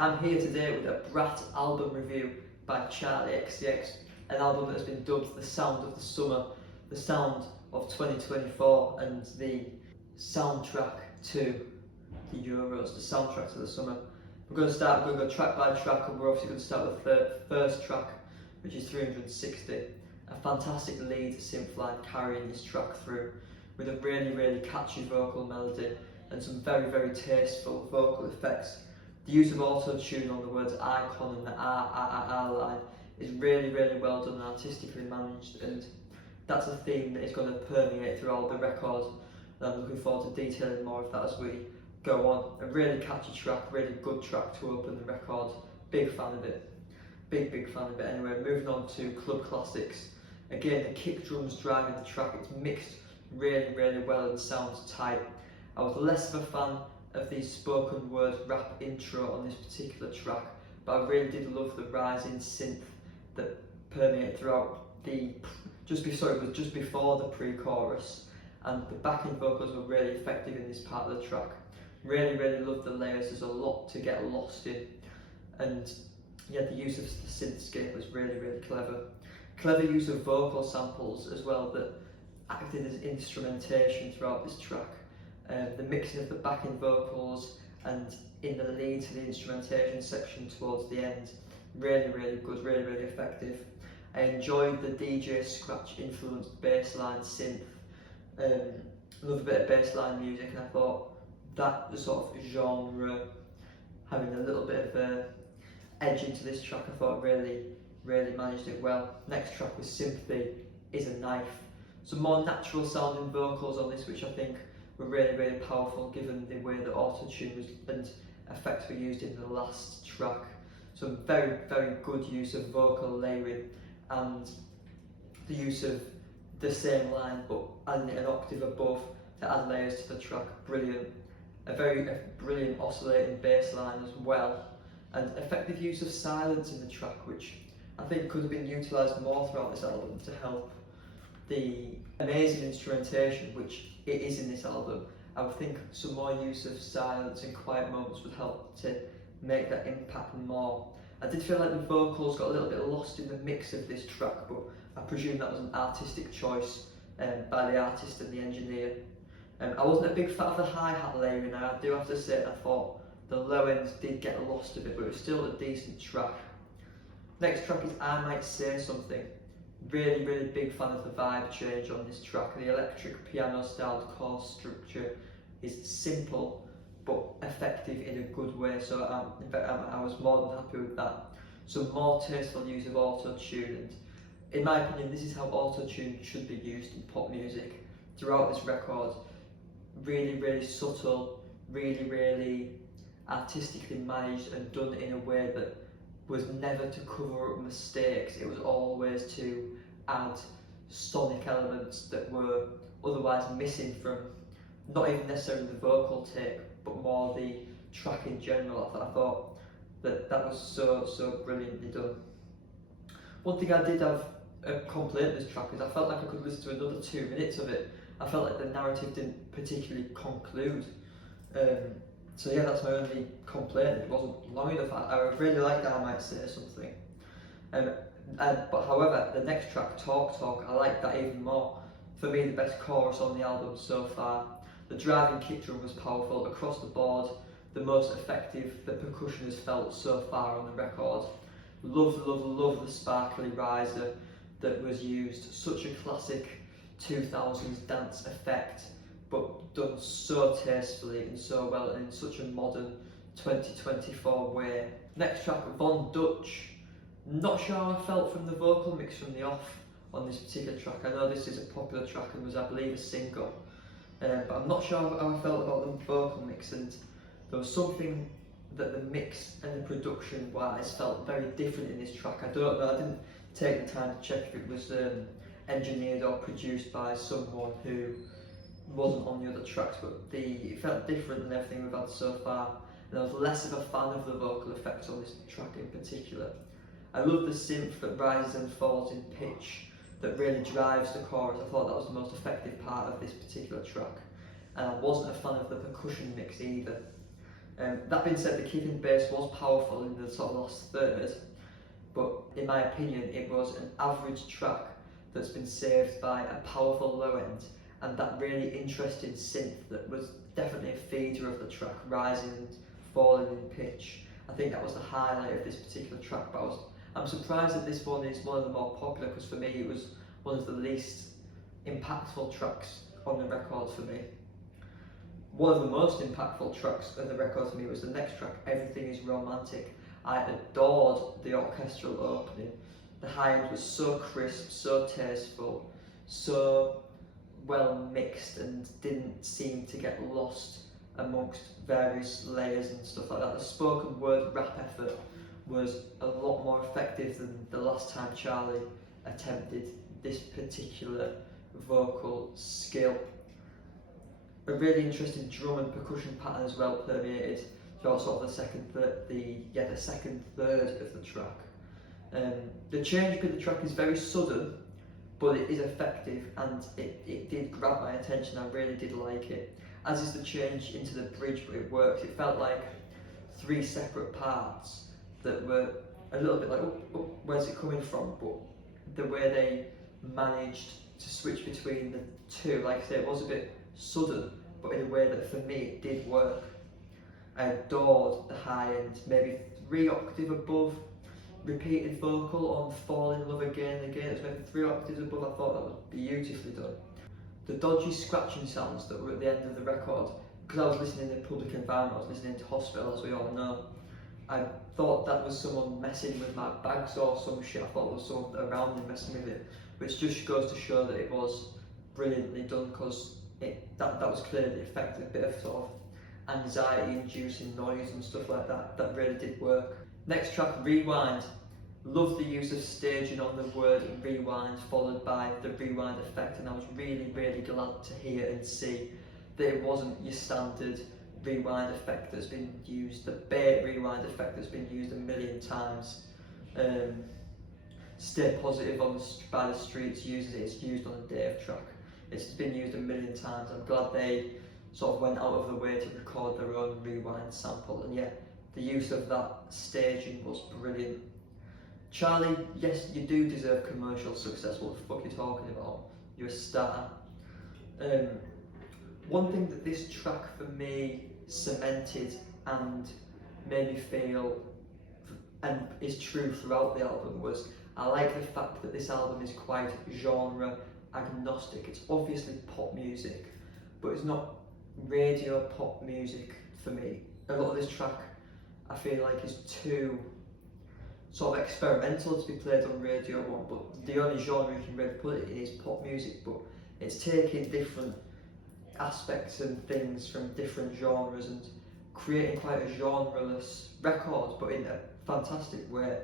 I'm here today with a Brat album review by Charli XCX, an album that has been dubbed the sound of the summer, the sound of 2024, and the soundtrack to the Euros, the soundtrack to the summer. We're going to go track by track, and we're obviously going to start with the first track, which is 360. A fantastic lead synth line carrying this track through, with a really catchy vocal melody and some very tasteful vocal effects. The use of auto-tune on the words icon and the R line is really well done and artistically managed, and that's a theme that is going to permeate throughout the record, and I'm looking forward to detailing more of that as we go on. A really catchy track, really good track to open the record. Big fan of it. Big fan of it. Anyway, moving on to Club Classics. Again, the kick drums driving the track. It's mixed really well and sounds tight. I was less of a fan of the spoken word rap intro on this particular track, but I really did love the rising synth that permeated throughout just before the pre-chorus, and the backing vocals were really effective in this part of the track. Really loved the layers. There's a lot to get lost in, and yeah, the use of the synthscape was really clever. Clever use of vocal samples as well that acted as instrumentation throughout this track. The mixing of the backing vocals and in the lead to the instrumentation section towards the end, really good, really effective. I enjoyed the DJ scratch influenced bassline synth. Love a bit of bassline music, and I thought that the sort of genre having a little bit of edge into this track, I thought really managed it well. Next track was Sympathy Is a Knife. Some more natural sounding vocals on this, which I think were really powerful given the way the auto-tune and effects were used in the last track. Some very good use of vocal layering and the use of the same line but adding it an octave above to add layers to the track. Brilliant. A brilliant oscillating bass line as well, and effective use of silence in the track, which I think could have been utilised more throughout this album to help the amazing instrumentation which it is in this album. I would think some more use of silence and quiet moments would help to make that impact more. I did feel like the vocals got a little bit lost in the mix of this track, but I presume that was an artistic choice by the artist and the engineer. I wasn't a big fan of the hi-hat layering, I do have to say. I thought the low ends did get lost a bit, but it was still a decent track. Next track is I Might Say Something. Really big fan of the vibe change on this track. The electric piano styled chord structure is simple but effective in a good way, so I was more than happy with that. Some more tasteful use of auto-tune, and in my opinion this is how auto-tune should be used in pop music throughout this record. Really subtle, really artistically managed and done in a way that was never to cover up mistakes. It was always to add sonic elements that were otherwise missing from not even necessarily the vocal take, but more the track in general. I thought that was so brilliantly done. One thing I did have a complaint with this track is I felt like I could listen to another 2 minutes of it. I felt like the narrative didn't particularly conclude. So yeah, that's my only complaint. It wasn't long enough. I really liked I Might Say Something. But however, the next track, Talk, I like that even more. For me, the best chorus on the album so far. The driving kick drum was powerful across the board. The most effective the percussion has felt so far on the record. Love the sparkly riser that was used. Such a classic 2000s dance effect, but done so tastefully and so well and in such a modern 2024 way. Next track, Von Dutch. Not sure how I felt from the vocal mix from the off on this particular track. I know this is a popular track and was, I believe, a single, but I'm not sure how I felt about the vocal mix, and there was something that the mix and the production wise felt very different in this track. I don't know, I didn't take the time to check if it was engineered or produced by someone who wasn't on the other tracks, but it felt different than everything we've had so far, and I was less of a fan of the vocal effects on this track in particular. I love the synth that rises and falls in pitch, that really drives the chorus. I thought that was the most effective part of this particular track, and I wasn't a fan of the percussion mix either. That being said, the kick and bass was powerful in the sort of last third, but in my opinion it was an average track that's been saved by a powerful low end and that really interesting synth that was definitely a feeder of the track, rising and falling in pitch. I think that was the highlight of this particular track, but I'm surprised that this one is one of the more popular, because for me it was one of the least impactful tracks on the record for me. One of the most impactful tracks of the record for me was the next track, Everything Is Romantic. I adored the orchestral opening. The high end was so crisp, so tasteful, so well mixed, and didn't seem to get lost amongst various layers and stuff like that. The spoken word rap effort was a lot more effective than the last time Charli attempted this particular vocal skill. A really interesting drum and percussion pattern as well permeated throughout sort of the second third of the track. The change in the track is very sudden, but it is effective, and it did grab my attention. I really did like it. As is the change into the bridge, but it works. It felt like three separate parts that were a little bit like, oh, where's it coming from? But the way they managed to switch between the two, like I say, it was a bit sudden, but in a way that for me it did work. I adored the high end, maybe 3 octaves above repeated vocal on Fall in Love Again and Again. It was maybe 3 octaves above. I thought that was beautifully done. The dodgy scratching sounds that were at the end of the record, because I was listening in a public environment, I was listening to hospital, as we all know, I thought that was someone messing with my bags or some shit. I thought there was someone around me messing with it, which just goes to show that it was brilliantly done, because that was clearly the effect of a bit of sort of anxiety-inducing noise and stuff like that. That really did work. Next track, Rewind. Love the use of staging on the word rewind, followed by the rewind effect, and I was really, really glad to hear and see that it wasn't your standard rewind effect that's been used, the bait rewind effect that's been used a million times. Stay Positive by the Streets uses it. It's used on a Dave track. It's been used a million times. I'm glad they sort of went out of the way to record their own rewind sample, and yeah, the use of that staging was brilliant. Charli, yes, you do deserve commercial success. What the fuck are you talking about? You're a star. One thing that this track for me cemented and made me feel, and is true throughout the album, was I like the fact that this album is quite genre agnostic. It's obviously pop music, but it's not radio pop music for me. A lot of this track I feel like is too sort of experimental to be played on Radio 1, but the only genre you can really put it in is pop music. But it's taking different aspects and things from different genres and creating quite a genreless record, but in a fantastic way.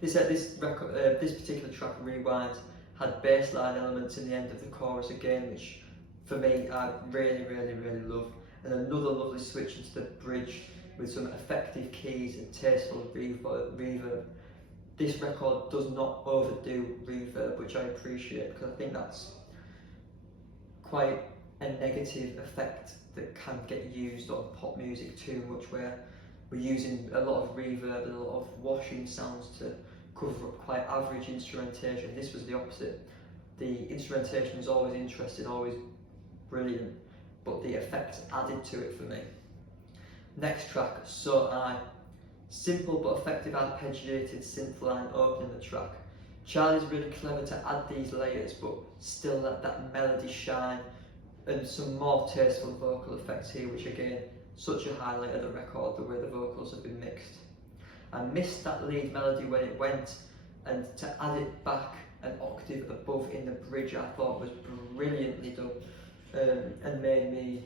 This particular track, Rewind, had bassline elements in the end of the chorus again, which for me I really, really, really love. And another lovely switch into the bridge with some effective keys and tasteful reverb. This record does not overdo reverb, which I appreciate, because I think that's quite a negative effect that can get used on pop music too much, where we're using a lot of reverb and a lot of washing sounds to cover up quite average instrumentation. This was the opposite. The instrumentation was always interesting, always brilliant, but the effects added to it for me. Next track, So I. Simple but effective arpeggiated synth line opening the track. Charli's really clever to add these layers, but still let that melody shine, and some more tasteful vocal effects here, which again, such a highlight of the record, the way the vocals have been mixed. I missed that lead melody when it went, and to add it back an octave above in the bridge I thought was brilliantly done, and made me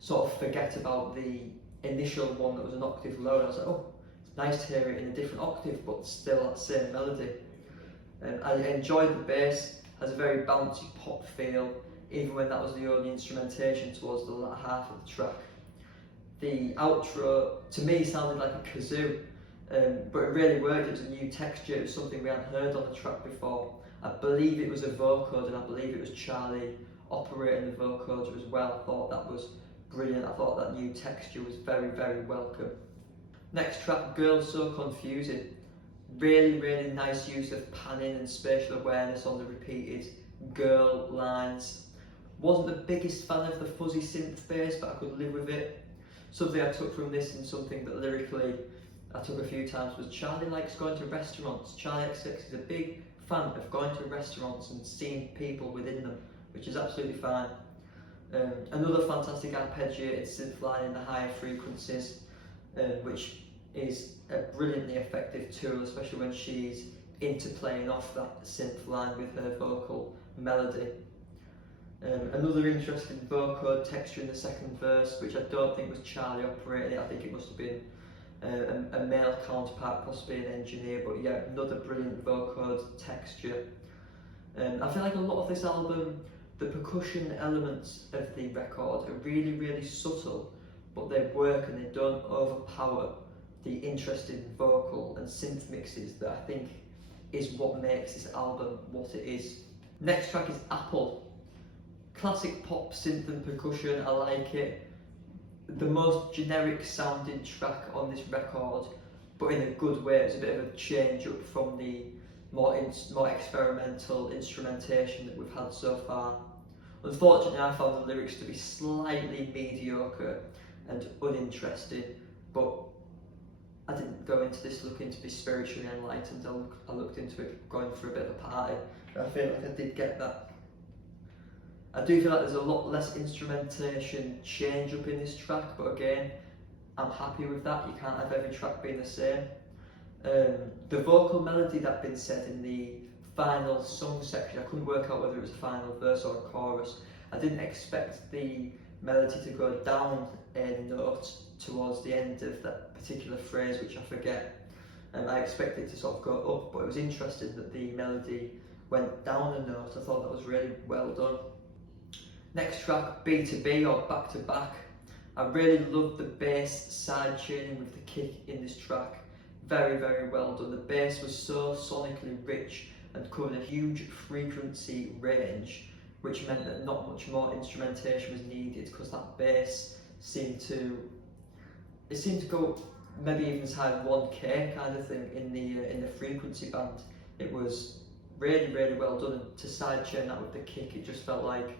sort of forget about the initial one that was an octave low, and I was like, oh, it's nice to hear it in a different octave but still that same melody. I enjoyed the bass, has a very bouncy pop feel, even when that was the only instrumentation towards the latter half of the track. The outro to me sounded like a kazoo, but it really worked. It was a new texture, it was something we hadn't heard on the track before. I believe it was a vocoder, and I believe it was Charli operating the vocoder as well. I thought that was brilliant. I thought that new texture was very, very welcome. Next track, Girl So Confusing. Really, really nice use of panning and spatial awareness on the repeated girl lines. Wasn't the biggest fan of the fuzzy synth bass, but I could live with it. Something I took from this, and something that lyrically I took a few times, was Charli likes going to restaurants. Charli XCX is a big fan of going to restaurants and seeing people within them, which is absolutely fine. Another fantastic arpeggiated synth line in the higher frequencies, which is a brilliantly effective tool, especially when she's interplaying off that synth line with her vocal melody. Another interesting vocal texture in the second verse, which I don't think was Charli operating it. I think it must have been a male counterpart, possibly an engineer, but yeah, another brilliant vocal texture. I feel like a lot of this album, the percussion elements of the record are really, really subtle, but they work and they don't overpower the interesting vocal and synth mixes that I think is what makes this album what it is. Next track is Apple. Classic pop synth and percussion, I like it. The most generic sounding track on this record, but in a good way. It's a bit of a change up from the more experimental instrumentation that we've had so far. Unfortunately, I found the lyrics to be slightly mediocre and uninteresting, but I didn't go into this looking to be spiritually enlightened. I looked into it going for a bit of a party, and I feel like I did get that. I do feel like there's a lot less instrumentation change up in this track, but again, I'm happy with that. You can't have every track being the same. The vocal melody that been said in the final song section, I couldn't work out whether it was a final verse or a chorus. I didn't expect the melody to go down a note towards the end of that particular phrase, which I forget. I expected it to sort of go up, but it was interesting that the melody went down a note. I thought that was really well done. Next track, B2B or Back to Back. I really loved the bass side chaining with the kick in this track. Very, very well done. The bass was so sonically rich and covered a huge frequency range, which meant that not much more instrumentation was needed, because that bass seemed to go maybe even as high as 1K kind of thing in the frequency band. It was really, really well done, and to sidechain that with the kick, it just felt like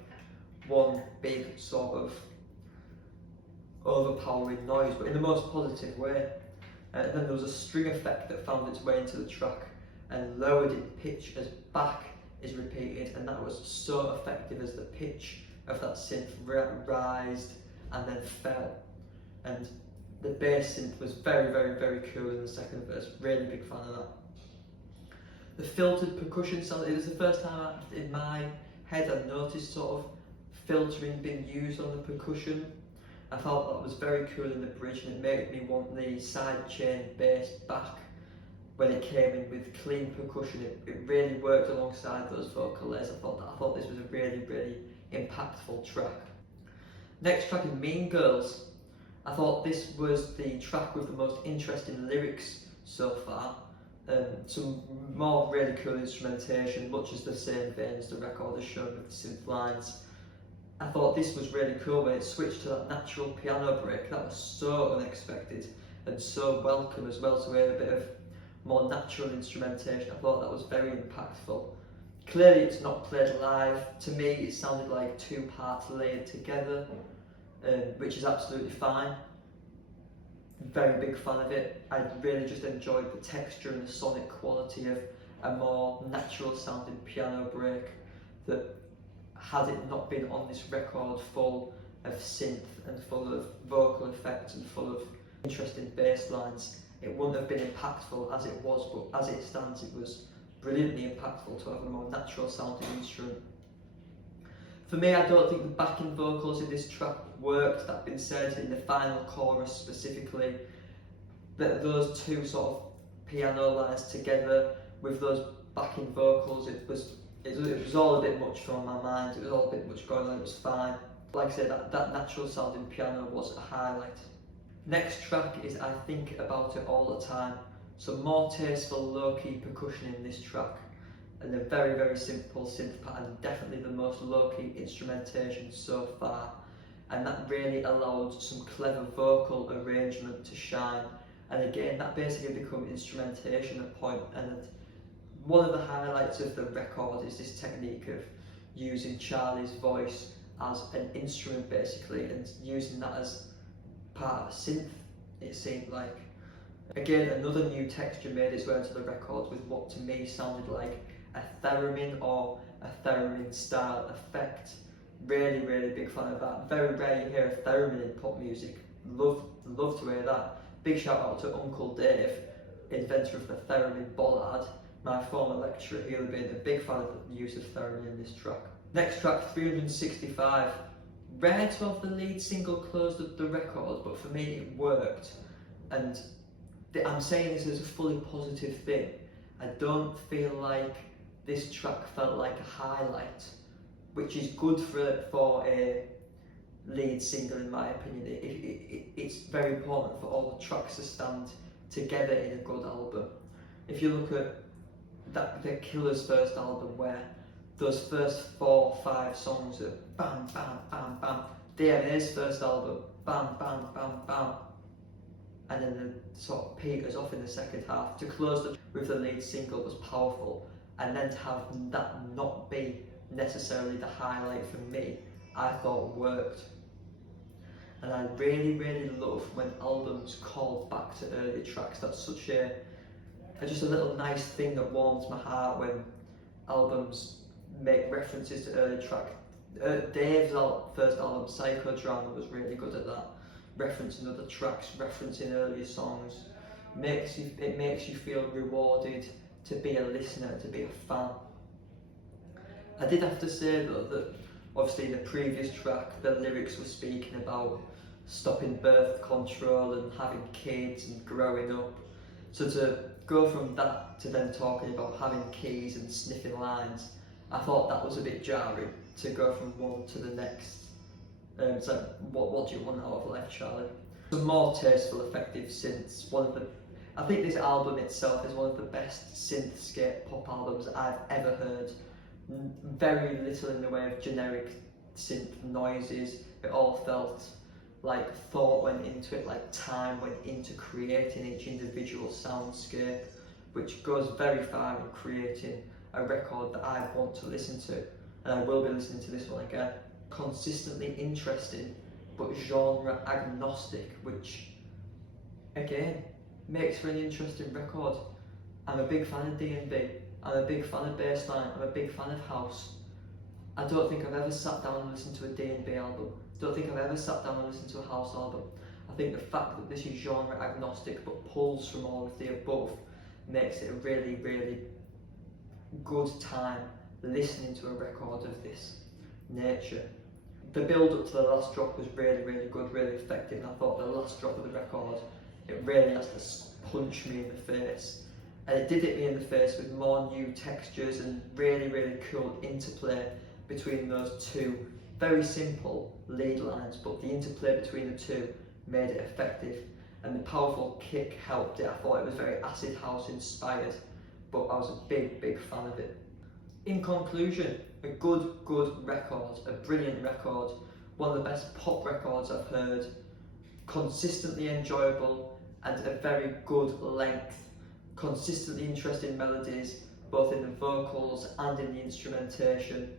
one big sort of overpowering noise, but in the most positive way. And then there was a string effect that found its way into the track and lowered in pitch as back is repeated, and that was so effective as the pitch of that synth rised and then fell. And the bass synth was very, very, very cool in the second verse. Really big fan of that. The filtered percussion sound, it was the first time in my head I noticed sort of filtering being used on the percussion. I felt that was very cool in the bridge, and it made me want the side chain bass back when it came in with clean percussion. It really worked alongside those vocal layers. I thought this was a really, really impactful track. Next track is Mean Girls. I thought this was the track with the most interesting lyrics so far. Some more really cool instrumentation, much as the same vein as the record has shown with the synth lines. I thought this was really cool when it switched to that natural piano break. That was so unexpected and so welcome as well, to hear a bit of more natural instrumentation. I thought that was very impactful. Clearly it's not played live. To me it sounded like two parts layered together, which is absolutely fine. Very big fan of it. I really just enjoyed the texture and the sonic quality of a more natural sounding piano break that, had it not been on this record full of synth and full of vocal effects and full of interesting bass lines, it wouldn't have been impactful as it was, but as it stands it was brilliantly impactful to have a more natural sounding instrument. For me, I don't think the backing vocals in this track worked. That being said, in the final chorus specifically, that those two sort of piano lines together with those backing vocals, it was all a bit much for my mind. It was all a bit much going on. It was fine. Like I said, that natural sounding piano was a highlight. Next track is I Think About It All the Time. Some more tasteful low-key percussion in this track, and a very, very simple synth pattern. Definitely the most low-key instrumentation so far. and that really allowed some clever vocal arrangement to shine. And again, that basically become instrumentation at point. And one of the highlights of the record is this technique of using Charli's voice as an instrument basically, and using that as part of a synth, it seemed like. Again, another new texture made its way into the record with what to me sounded like a theremin or a theremin style effect. Really, really big fan of that. Very rare you hear a theremin in pop music. Love to hear that. Big shout out to Uncle Dave, inventor of the theremin bollard, my former lecturer. He'll have been a big fan of the use of theremin in this track. Next track, 365. Rare to have the lead single close the record, but for me it worked. And I'm saying this as a fully positive thing. I don't feel like this track felt like a highlight, which is good for a lead single in my opinion. It's very important for all the tracks to stand together in a good album. If you look at the Killer's first album, where those first 4 or 5 songs are bam, bam, bam, bam. DNA's first album, bam, bam, bam, bam. And then the sort of peters off in the second half. To close with the lead single was powerful, and then to have that not be necessarily the highlight for me, I thought worked. And I really, really love when albums call back to early tracks. That's such just a little nice thing that warms my heart when albums make references to early track. Dave's first album, Psychodrama, was really good at that. Referencing other tracks, referencing earlier songs. It makes you feel rewarded to be a listener, to be a fan. I did have to say though that obviously in the previous track the lyrics were speaking about stopping birth control and having kids and growing up. So to go from that to then talking about having keys and sniffing lines, I thought that was a bit jarring to go from one to the next. So what do you want out of life, Charli? Some more tasteful, effective synths. I think this album itself is one of the best synthscape pop albums I've ever heard. Very little in the way of generic synth noises. It all felt like thought went into it, like time went into creating each individual soundscape, which goes very far in creating a record that I want to listen to, and I will be listening to this one again. Consistently interesting, but genre agnostic, which again makes for an interesting record. I'm a big fan of D&B, I'm a big fan of bassline, I'm a big fan of house. I don't think I've ever sat down and listened to a D&B album. Don't think I've ever sat down and listened to a house album. I think the fact that this is genre agnostic but pulls from all of the above makes it a really, really good time listening to a record of this nature. The build up to the last drop was really, really good, really effective, and I thought the last drop of the record, it really has to punch me in the face. And it did hit me in the face with more new textures and really, really cool interplay between those two very simple lead lines, but the interplay between the two made it effective, and the powerful kick helped it. I thought it was very acid house inspired, but I was a big, big fan of it. In conclusion, a good record, a brilliant record, one of the best pop records I've heard, consistently enjoyable and a very good length, consistently interesting melodies, both in the vocals and in the instrumentation.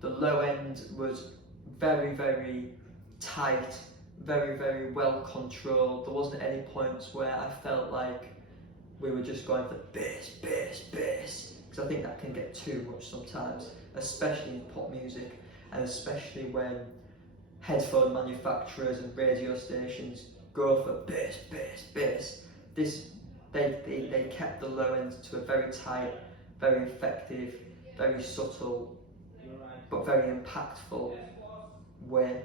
The low end was very, very tight, very, very well controlled. There wasn't any points where I felt like we were just going for bass, bass, bass, because I think that can get too much sometimes, especially in pop music, and especially when headphone manufacturers and radio stations go for bass, bass, bass. They kept the low end to a very tight, very effective, very subtle, but very impactful way.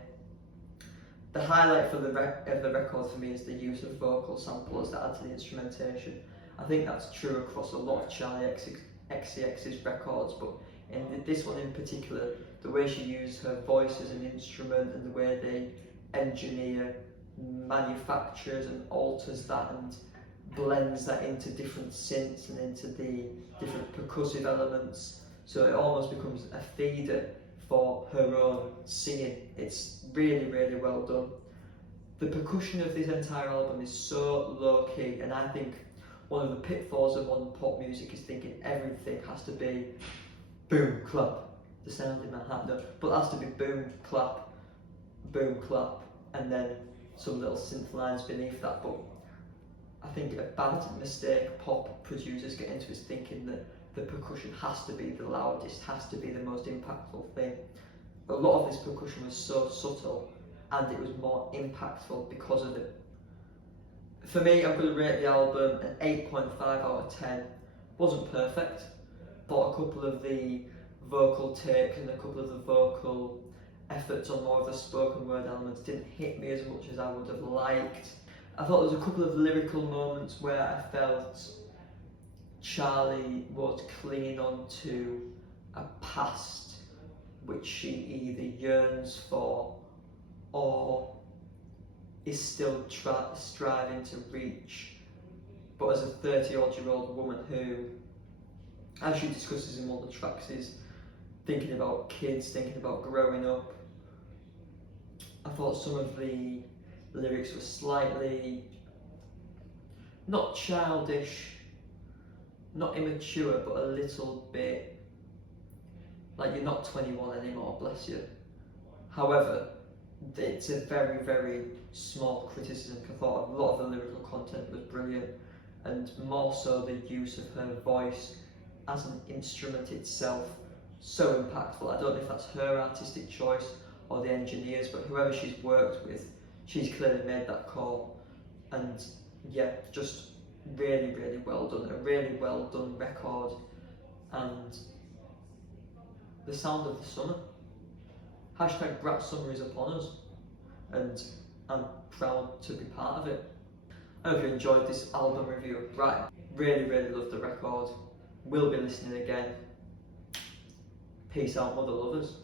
The highlight of the record for me is the use of vocal samples that add to the instrumentation. I think that's true across a lot of Charli XCX's records, but in this one in particular, the way she used her voice as an instrument and the way they engineer, manufactures and alters that and blends that into different synths and into the different percussive elements, so it almost becomes a feeder for her own singing. It's really, really well done. The percussion of this entire album is so low key, and I think one of the pitfalls of modern pop music is thinking everything has to be boom, clap. The sound in my hat, no, but it has to be boom, clap, and then some little synth lines beneath that. But I think a bad mistake pop producers get into is thinking that the percussion has to be the loudest, has to be the most impactful thing. A lot of this percussion was so subtle, and it was more impactful because of it. For me, I'm going to rate the album an 8.5 out of 10. Wasn't perfect, but a couple of the vocal takes and a couple of the vocal efforts on more of the spoken word elements didn't hit me as much as I would have liked. I thought there was a couple of lyrical moments where I felt Charli was clinging on to a past which she either yearns for or is still striving to reach. But as a 30-odd-year-old woman who, as she discusses in one of the tracks, is thinking about kids, thinking about growing up, I thought some of the lyrics were slightly, not childish, not immature, but a little bit like you're not 21 anymore, bless you. However, it's a very, very small criticism. I thought a lot of the lyrical content was brilliant, and more so the use of her voice as an instrument itself, so impactful. I don't know if that's her artistic choice or the engineers, but whoever she's worked with, she's clearly made that call. And yeah, just really, really well done. A really well done record, and the sound of the summer. Hashtag Brat Summer is upon us, and I'm proud to be part of it. I hope you enjoyed this album review of Brat. Really, really loved the record. Will be listening again. Peace out, mother lovers.